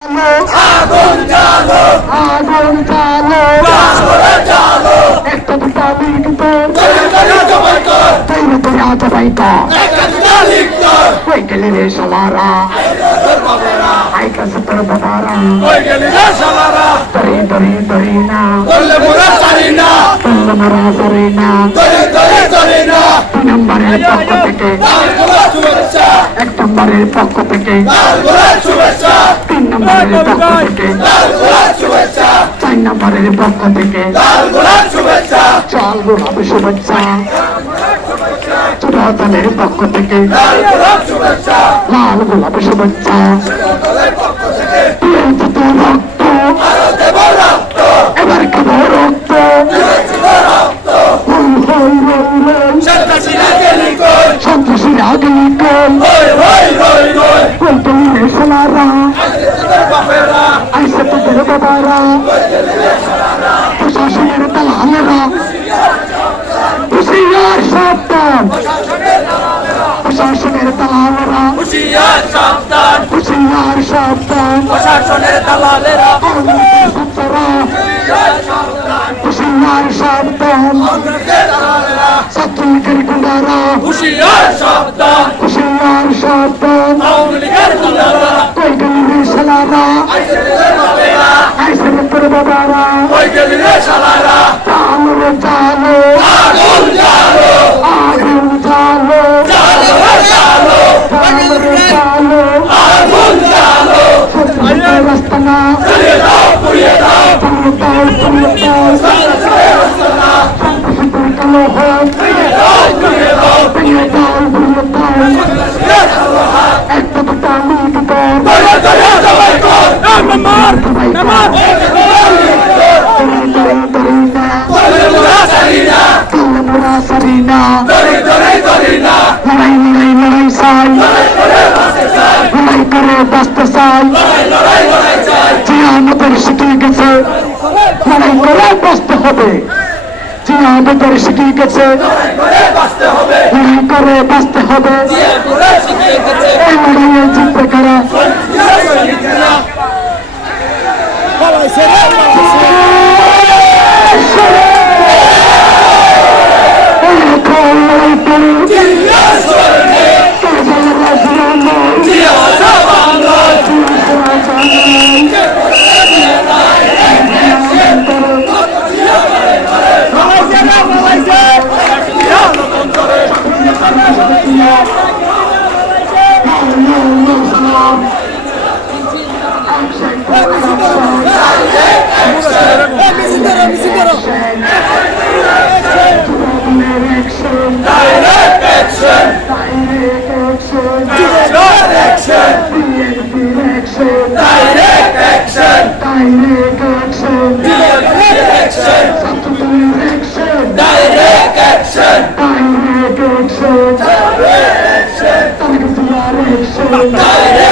আগুন জ্বালো আগুন জ্বালো জ্বালো জ্বালো একটা দুটা লিখত জবাই কর জবাই কর একটা দুটা লিখত কই গেলি রে শালারা আই কাছে তোর বাবারা কই গেলি রে শালারা তরি তরি তরি না বললে মোরা সারি না বললে মোরা সারি না তরি তরি তরি না তিন নম্বরের পক্ষ থেকে শুভেচ্ছা এক নম্বরের পক্ষ থেকে শুভেচ্ছা তিন নম্বরের পক্ষ থেকে শুভেচ্ছা চার নম্বরের পক্ষ থেকে শুভেচ্ছা চাল গোলাপ শুভেচ্ছা চূড়াতলের পক্ষ থেকে শুভেচ্ছা লাল গোলাপ শুভেচ্ছা রক্ত এবার খাবো রক্ত সন্ত্রাসীরা গেলি কল সোনারা আইসে তোদের বাবারা প্রশাসনের দালালেরা হুশিয়ার সাবধান প্রশাসনের দালালেরা হুশিয়ার সাবধান হুশিয়ার সাবধান প্রশাসনের দালালেরা হুশিয়ার সাবধান ছাত্রলীগের গুন্ডারা হুশিয়ার সাবধান হুশিয়ার সাবধান আওয়ামী লীগের গুন্ডারা কই গেলি রে শালারা আইসে তোর বাবারা কই গেলি রে শালারা জানো রে জানো আগুন জানো আগুন জানো জানো জানো জানো আগুন জানো রাস্তা না পুড়িয়ে দাও পুড়িয়ে দাও পুড়িয়ে দাও কালো হোক পুড়িয়ে দাও পুড়িয়ে দাও পুড়িয়ে দাও পুড়িয়ে দাও একটা দুটা লিখত জবাই কর নামার নামার সারিনা লড়াই লড়াই লড়াই চাই লড়াই করে বাঁচতে চাই যে আমাদের শিখিয়ে গেছে লড়াই করে বাঁচতে হবে যে আমাদের শিখিয়ে গেছে লড়াই করে বাঁচতে হবে এই লড়াইয়ে জিতবে কারা Direct